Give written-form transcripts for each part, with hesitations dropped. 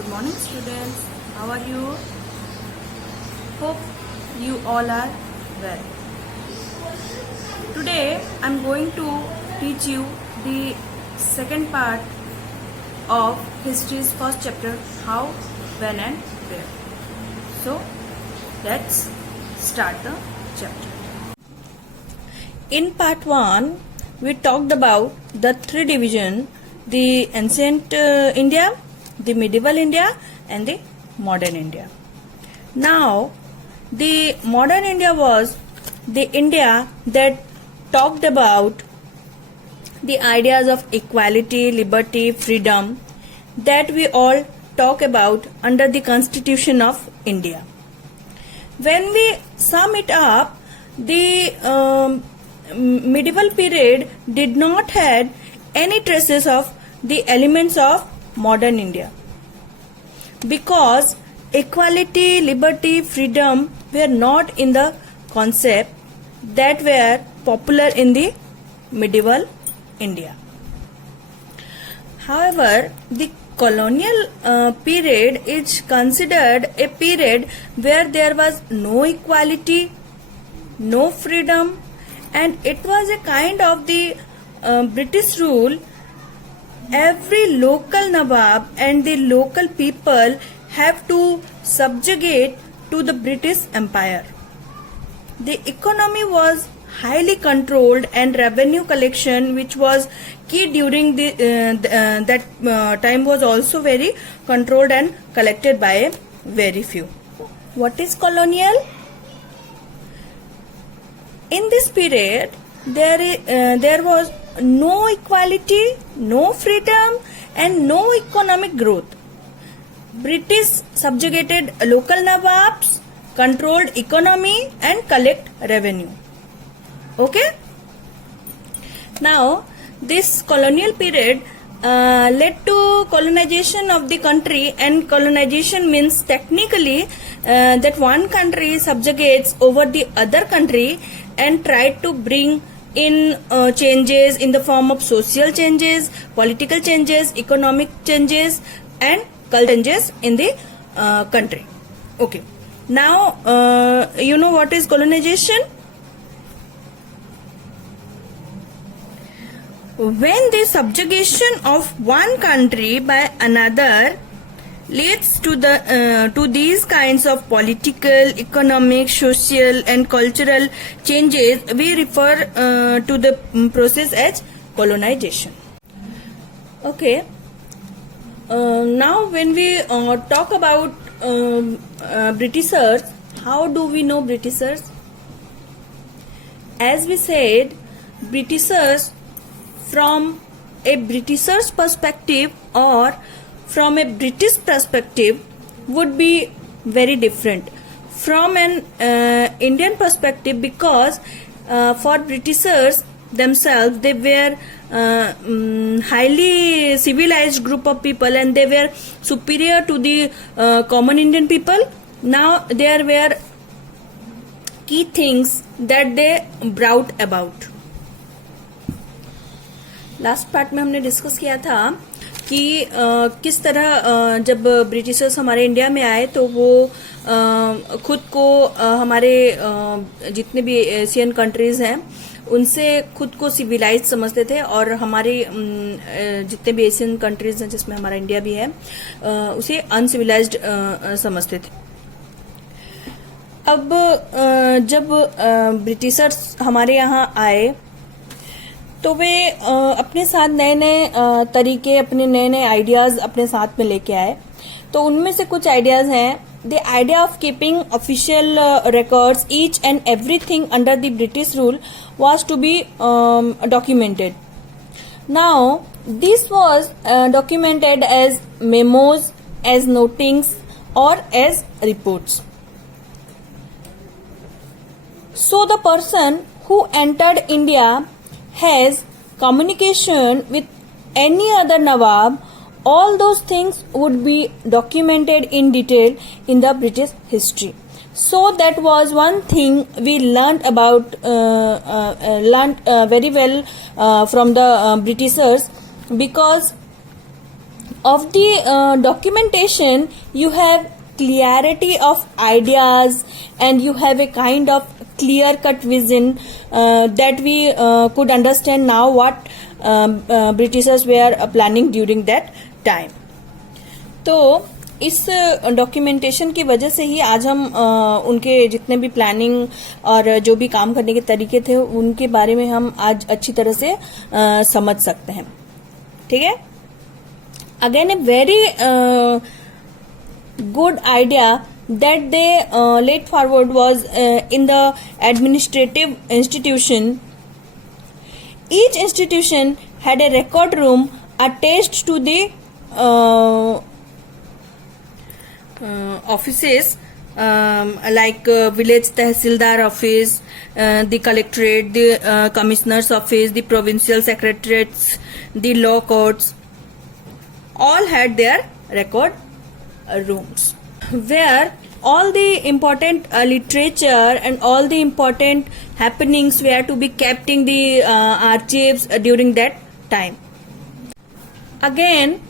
Good morning, students. How are you? Hope you all are well. Today I am going to teach you the second part of history's first chapter, how, when and where. So let's start the chapter. In part 1 we talked about the three divisions: the ancient India, the medieval India and the modern India. Now the modern India was the India that talked about the ideas of equality, liberty, freedom that we all talk about under the Constitution of India. When we sum it up, the medieval period did not had any traces of the elements of modern India, because equality, liberty, freedom were not in the concept that were popular in the medieval India. However, the colonial period is considered a period where there was no equality, no freedom, and it was a kind of the British rule. Every local Nawab and the local people have to subjugate to the British Empire. The economy was highly controlled and revenue collection, which was key during that time, was also very controlled and collected by very few. What is colonial? In this period, there was no equality, no freedom and no economic growth. British subjugated local Nawabs, controlled economy and collect revenue. Okay? Now, this colonial period led to colonization of the country, and colonization means technically that one country subjugates over the other country and tried to bring in changes in the form of social changes, political changes, economic changes and cultural changes in the country. Okay. Now, you know what is colonization? When the subjugation of one country by another leads to these kinds of political, economic, social and cultural changes, we refer to the process as colonization. Okay. Now when we talk about Britishers, how do we know Britishers? As we said, Britishers from a Britisher's perspective or from a British perspective would be very different from an Indian perspective, because for Britishers themselves, they were highly civilized group of people and they were superior to the common Indian people. Now there were key things that they brought about. Last part में हमने discuss किया था कि किस तरह जब Britishers हमारे India में आए तो वो खुद को हमारे जितने भी एशियन कंट्रीज हैं उनसे खुद को सिविलाइज समझते थे, और हमारे जितने भी एशियन कंट्रीज हैं जिसमें हमारा इंडिया भी है उसे अनसिविलाइज्ड समझते थे. अब जब ब्रिटिशर्स हमारे यहाँ आए तो वे अपने साथ नए नए तरीके, अपने नए नए आइडियाज अपने साथ में लेके आए. तो उनमें से कुछ आइडियाज हैं: the idea of keeping official records, each and everything under the British rule was to be documented. Now this was documented as memos, as notings और as reports. So the person who entered India has communication with any other Nawab. All those things would be documented in detail in the British history. So that was one thing we learned about, very well from the Britishers, because of the documentation, you have clarity of ideas and you have a kind of clear cut vision that we could understand now what Britishers were planning during that time. तो इस documentation की वजह से ही आज हम उनके जितने भी प्लानिंग और जो भी काम करने के तरीके थे उनके बारे में हम आज अच्छी तरह से समझ सकते हैं. ठीक है. Again a very good idea that they laid forward was in the administrative institution. Each institution had a record room attached to the offices like village tahsildar office, the collectorate, the commissioner's office, the provincial secretariats, the law courts, all had their record rooms where all the important literature and all the important happenings were to be kept in the archives during that time. Again,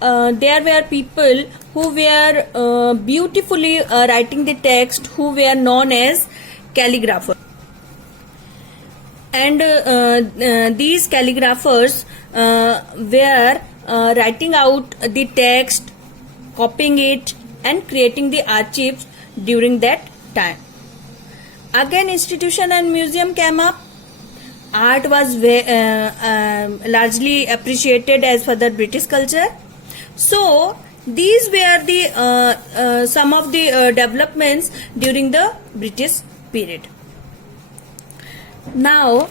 there were people who were beautifully writing the text, who were known as calligraphers. And these calligraphers were writing out the text, copying it and creating the archives during that time. Again, institution and museum came up. Art was largely appreciated as per the British culture. So these were the some of the developments during the British period. Now,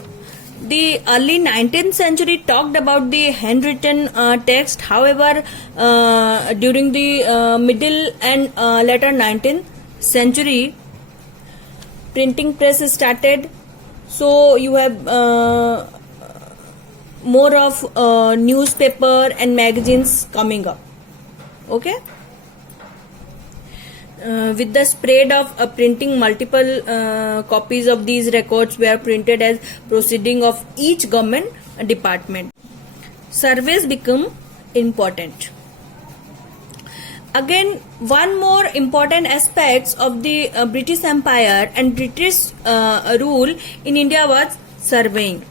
the early 19th century talked about the handwritten text. However, during the middle and later 19th century, printing press started. So you have more of newspaper and magazines coming up. Okay. With the spread of printing, multiple copies of these records were printed as proceeding of each government department. Surveys become important. Again, one more important aspect of the British Empire and British rule in India was surveying.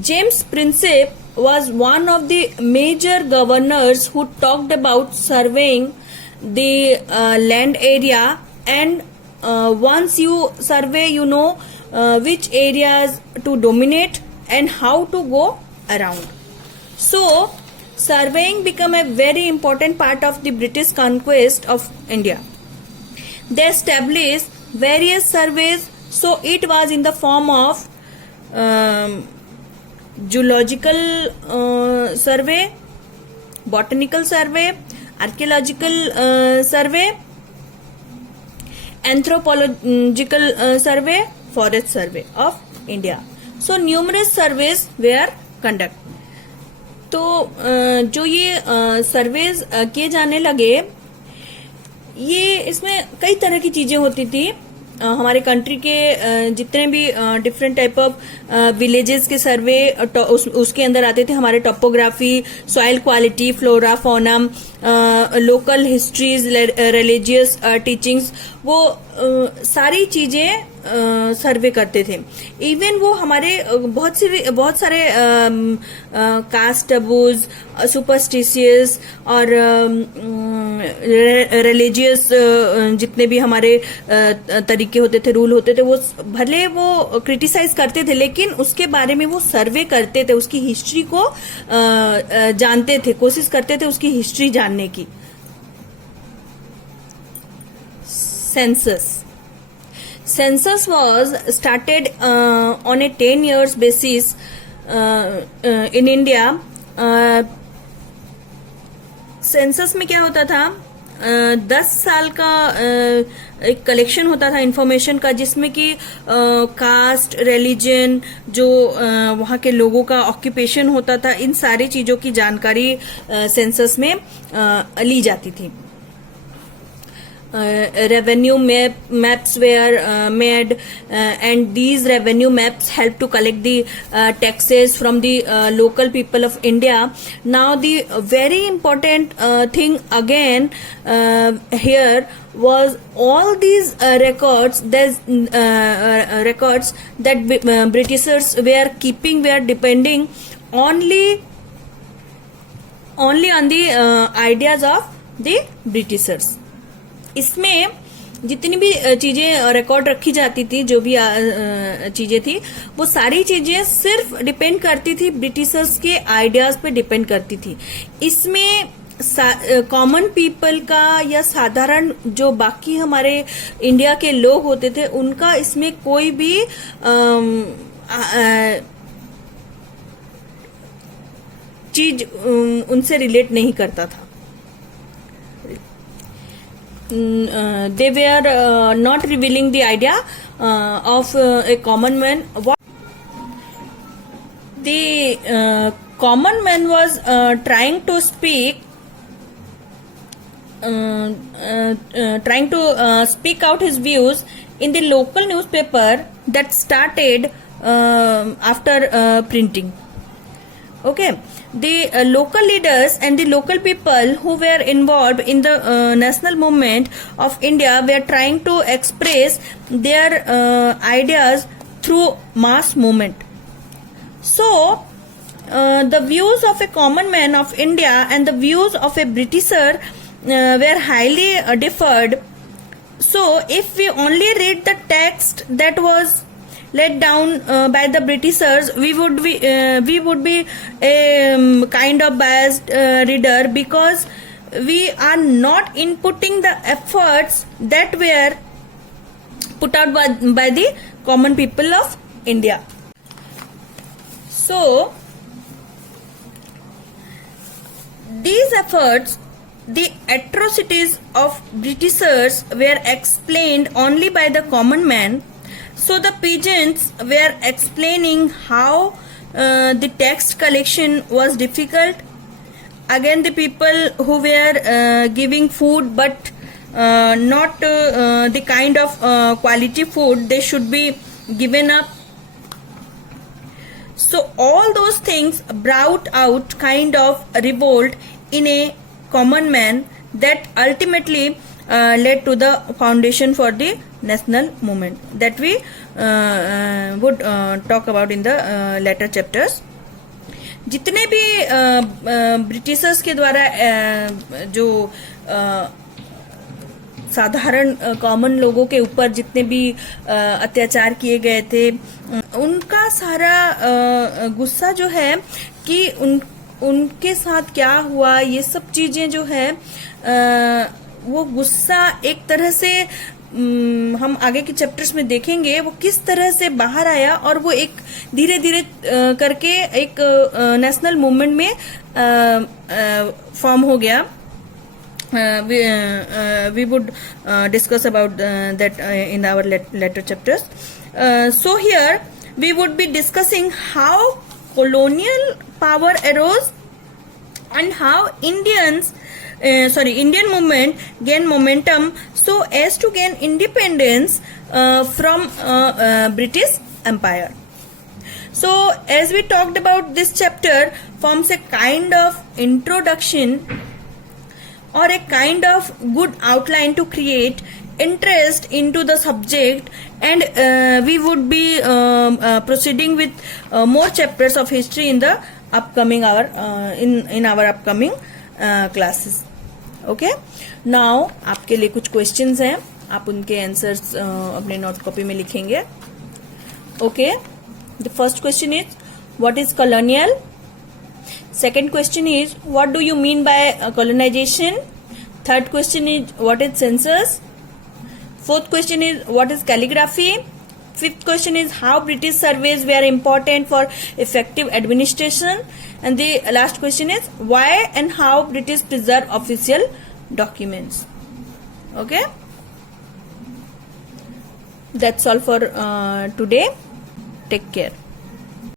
James Princip was one of the major governors who talked about surveying the land area, and once you survey, you know which areas to dominate and how to go around. So surveying became a very important part of the British conquest of India. They established various surveys. So it was in the form of geological survey, botanical survey, archaeological survey, anthropological survey, forest survey of India. So numerous surveys were conducted. तो जो ये surveys किए जाने लगे, ये इसमें कई तरह की चीजें होती थी. हमारे कंट्री के जितने भी डिफरेंट टाइप ऑफ विलेजेस के सर्वे उसके अंदर आते थे. हमारे topography, soil quality, flora, fauna, local histories, religious teachings, वो सारी चीजें सर्वे करते थे. इवन वो हमारे बहुत सारे कास्ट टबूज, सुपरस्टिशियस और रिलीजियस जितने भी हमारे तरीके होते थे, रूल होते थे, वो भले वो क्रिटिसाइज करते थे, लेकिन उसके बारे में वो सर्वे करते थे, उसकी हिस्ट्री को जानते थे, कोशिश करते थे उसकी हिस्ट्री जानने की. Census was started on a 10 years basis in India. Census में क्या होता था, 10 साल का एक कलेक्शन होता था इंफॉर्मेशन का, जिसमें कि कास्ट, रिलीजन, जो वहाँ के लोगों का ऑक्यूपेशन होता था, इन सारी चीजों की जानकारी सेंसस में ली जाती थी. revenue maps were made, and these revenue maps help to collect the taxes from the local people of India. Now the very important thing again here was all these records that Britishers were keeping were depending only on the ideas of the Britishers. इसमें जितनी भी चीजें record रखी जाती थी, जो भी चीजें थी, वो सारी चीजें सिर्फ डिपेंड करती थी ब्रिटिशर्स के आइडियाज पे डिपेंड करती थी. इसमें कॉमन पीपल का या साधारण जो बाकी हमारे इंडिया के लोग होते थे उनका इसमें कोई भी चीज उनसे रिलेट नहीं करता था. They were not revealing the idea of a common man. What the common man was trying to speak out his views in the local newspaper that started after printing. Okay, the local leaders and the local people who were involved in the national movement of India were trying to express their ideas through mass movement. So, the views of a common man of India and the views of a Britisher were highly differed. So, if we only read the text that was laid down by the Britishers, we would be a kind of biased reader, because we are not inputting the efforts that were put out by the common people of India. So, these efforts, the atrocities of Britishers were explained only by the common man. So the peasants were explaining how the tax collection was difficult. Again, the people who were giving food, but not the kind of quality food they should be given up. So all those things brought out kind of revolt in a common man that ultimately led to the foundation for the national movement that we would talk about in the later chapters. जितने भी Britishers के द्वारा जो साधारण common लोगों के ऊपर जितने भी अत्याचार किए गए थे, उनका सारा गुस्सा जो है कि उनके साथ क्या हुआ, ये सब चीजें जो है वो गुस्सा एक तरह से हम आगे के चैप्टर्स में देखेंगे वो किस तरह से बाहर आया, और वो एक धीरे धीरे करके एक नेशनल मूवमेंट में फॉर्म हो गया. We would discuss about that in our later chapters. So here we would be discussing how colonial power arose and how Indian movement gained momentum so as to gain independence from British Empire. So as we talked about, this chapter forms a kind of introduction or a kind of good outline to create interest into the subject, and we would be proceeding with more chapters of history in the upcoming in our upcoming classes. Okay, now आपके लिए कुछ questions हैं, आप उनके answers अपने note copy में लिखेंगे. Okay, the first question is, what is colonial? Second question is, what do you mean by colonization? Third question is, what is census? Fourth question is, what is calligraphy? Fifth question is, how British surveys were important for effective administration? And the last question is, why and how British preserve official documents? Okay, that's all for today. Take care.